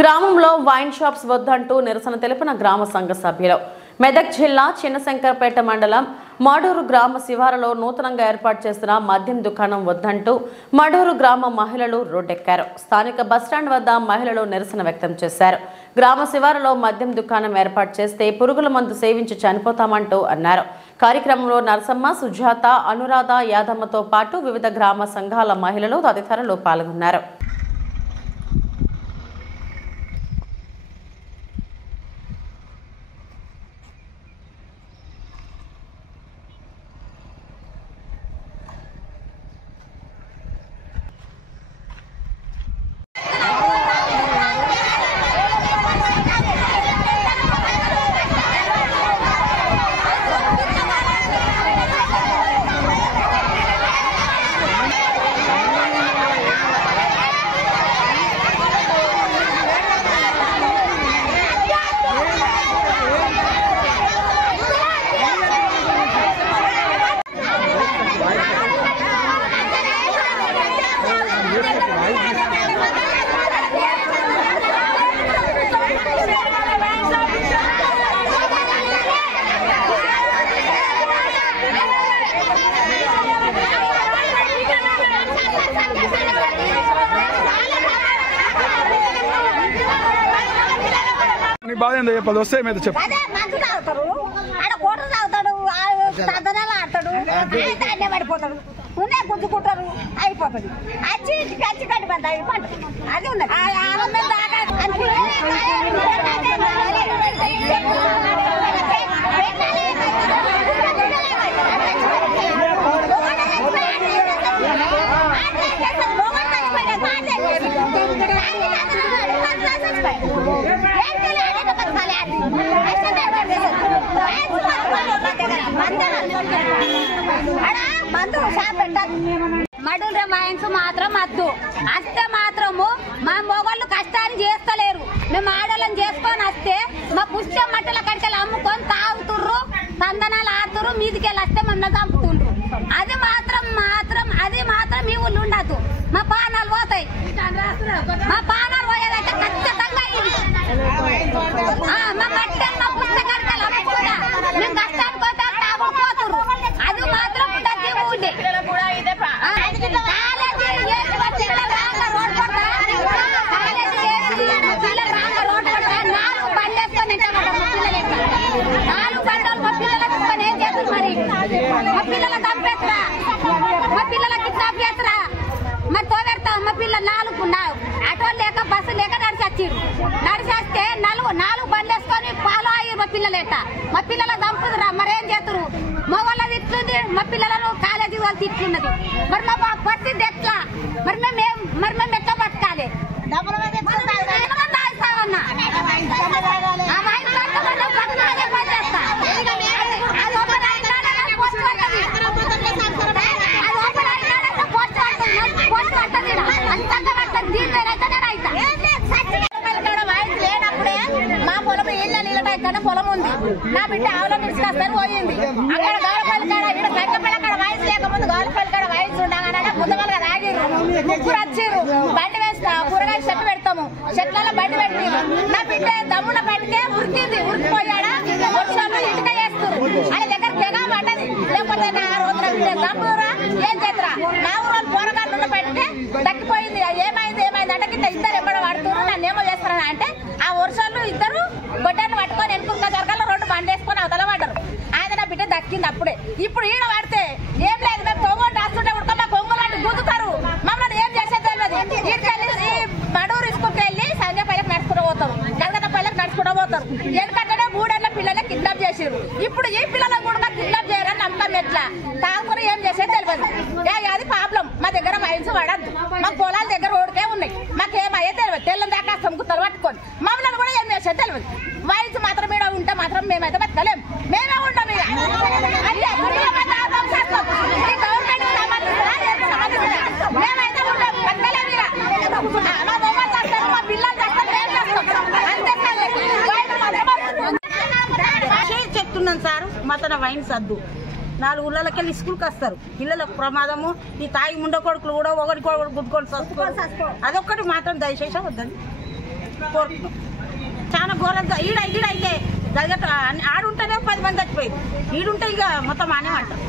గ్రామంలో wine shops వద్దంటూ నిరసన తెలిపిన గ్రామ సంఘ సభ్యులు. మెదక్ జిల్లా చిన్నశంకర్పేట మండలం మడూరు గ్రామ శివారులో నూతనంగా ఏర్పాటు చేసిన మద్యం దుకాణం వద్దంటూ మడూరు గ్రామ మహిళలు రోడ్డెక్కారు. స్థానిక బస్టాండ్ వద్ద మహిళలు నిరసన వ్యక్తం చేశారు. గ్రామ శివారులో మద్యం దుకాణం ఏర్పాటు చేస్తే పురుగుల మందు సేవించి చనిపోతామంటూ అన్నారు. కార్యక్రమంలో నరసమ్మ, సుజాత, అనురాధ, యాదమ్మతో పాటు వివిధ గ్రామ సంఘాల మహిళలు తదితరులు పాల్గొన్నారు. బాధ ఏందో చెప్పదు వస్తే మీద చెప్పు. మందు తాగుతారు, ఆడ కోటలు తాగుతాడు, సాధనాలు ఆడతాడు, ధాన్యం పడిపోతాడు, ఉన్నాయి గుద్దుకుంటారు, అయిపోతుంది. వచ్చి కచ్చి కట్టి పడతాయి పంట అది ఉన్నది. ఆనందం దాకా మడుల మైన్స్ మాత్రం వద్దు. అస్తే మాత్రము మా మొగళ్ళు కష్టాలు చేస్తలేరు. మేము ఆడోళ్ళని చేసుకొని వస్తే మా పుష్ట మట్టల కడికలు అమ్ముకొని తాగుతుర్రు, తందనాలు ఆడుతుర్రు, మీదికెళ్ళి వస్తే మమ్మల్ని చంపుతుండ్రు. అది మాత్రం మీ ఊళ్ళు ఉండదు. మా పానాలు పోతాయి. మా పానాలు పోయేదంటే ఖచ్చితంగా మా మట్టి మా పుష్ట కడికలు అమ్ముకుంటా మేము కష్టానికి పోతే తాగుపోతుర్రు. అది మాత్రం ఉండదు ఊళ్ళే. మరి తోడెడతాం మా పిల్లలు ఆటో లేక బస్సు లేక నడిచొచ్చారు. నడిచేస్తే నాలుగు బండ్లు వేసుకొని పాలు అయ్యారు మా పిల్లలేట. మా పిల్లలు చంపుతురా మరేం చేతురు. మగవాళ్ళది ఇట్లుంది, మా పిల్లలను కాలేజీ వాళ్ళు తిట్లున్నది. మరి మా పరిస్థితి ఎట్లా? మరి మేము ఎట్లా బతకాలి? మా పొలం నీళ్ళ పొలం ఉంది. నా బిడ్డ ఆవుల నిడిచికొస్తాను పోయింది. అక్కడ గౌరపల్లి కాడ ఇక్కడ సంకపల్లి కాడ వయసు లేకముందు గౌరపల్లి కాడ వయసు ఉండగానే ముద్దమలుగా తాగిర్రు. ముగ్గురు వచ్చిర్రు. బండి వేస్తా కూరగాయలు చెట్టు పెడతాము. చెట్లలో బండి పెట్టిరు. నా బిడ్డ దమ్మున బండికే ఉరికింది. ఉరికిపోయాడా వర్షాలు ఇటుక వేస్తారు. ఆయన దగ్గర తెగా పడ్డది. లేకపోతే నా రోజున బిడ్డ చంపురా ఏం చేతురా. నా ఊరు పోరగాళ్ళు పెడితే దక్కిపోయింది. ఏమైంది అంటే ఇద్దరు ఎక్కడ పడుతున్నారు, నన్ను ఏమో చేస్తారని అంటే ఆ వర్షాలు ఇద్దరు గొడ్డని పట్టుకొని వెనుక జరగాలో రెండు బండి వేసుకొని అవతల పడ్డారు. ఆయన నా బిడ్డ దక్కింది అప్పుడే. ఇప్పుడు ఈడ పడితే ఏం లేదు, మేము కొంగోలు రాస్తుంటే ఉడక మా కొంగోలు గుద్దుతారు. మమ్మల్ని ఏం చేసేది తెలియదు. ఈడికెళ్ళి ఈ మడూరు స్కూల్కి వెళ్ళి సంజయపల్లికి నడుచుకుంటూ పోతారు, జగదన్నపల్లికి నడుచుకుంటూ పోతారు. ఎందుకంటే 3 ఏళ్ల పిల్లలే కిడ్నాప్ చేసారు. ఇప్పుడు ఈ పిల్లలకు కూడా కిడ్నాప్ చేయరని నమ్మకం ఎట్లా? తాగుకుని ఏం చేసేది తెలియదు. అది ప్రాబ్లం. మా దగ్గర మైన్స్ పడద్దు. మా పొలాల దగ్గర రోడ్కే ఉన్నాయి. మాకేమయ్యే తెలియదు. తెల్లని దాకా సముకుతారు పట్టుకొని మమ్మల్ని కూడా ఏం చేసేది తెలియదు. మైన్స్ మాత్రం ఈడ ఉంటే మాత్రం మేమైతే బతకలేం. మేమే ఉంటాం. ఇక మేమైతే ఉంటాం, బతకలేం. ఇక మా మొబైల్ చేస్తారు, మా పిల్లలు చేస్తారు, మేము చేస్తాం. అంతే చెప్తున్నాను సార్. మతన వైన్స్ వద్దు. 4 ఊళ్ళకెళ్ళి స్కూల్కి వస్తారు. పిల్లలకు ప్రమాదము. ఈ తాయి ముండ కొడుకులు కూడా ఒకరికి గుద్దుకొని అదొక్కటి మాత్రం దయచేసి వద్దండి. కోరుతున్నాం. చాలా ఘోరంగా ఈడైతే ఆడుంటేనే 10 మంది చచ్చిపోయింది. ఈడుంటే ఇక మొత్తం అనేమంటారు.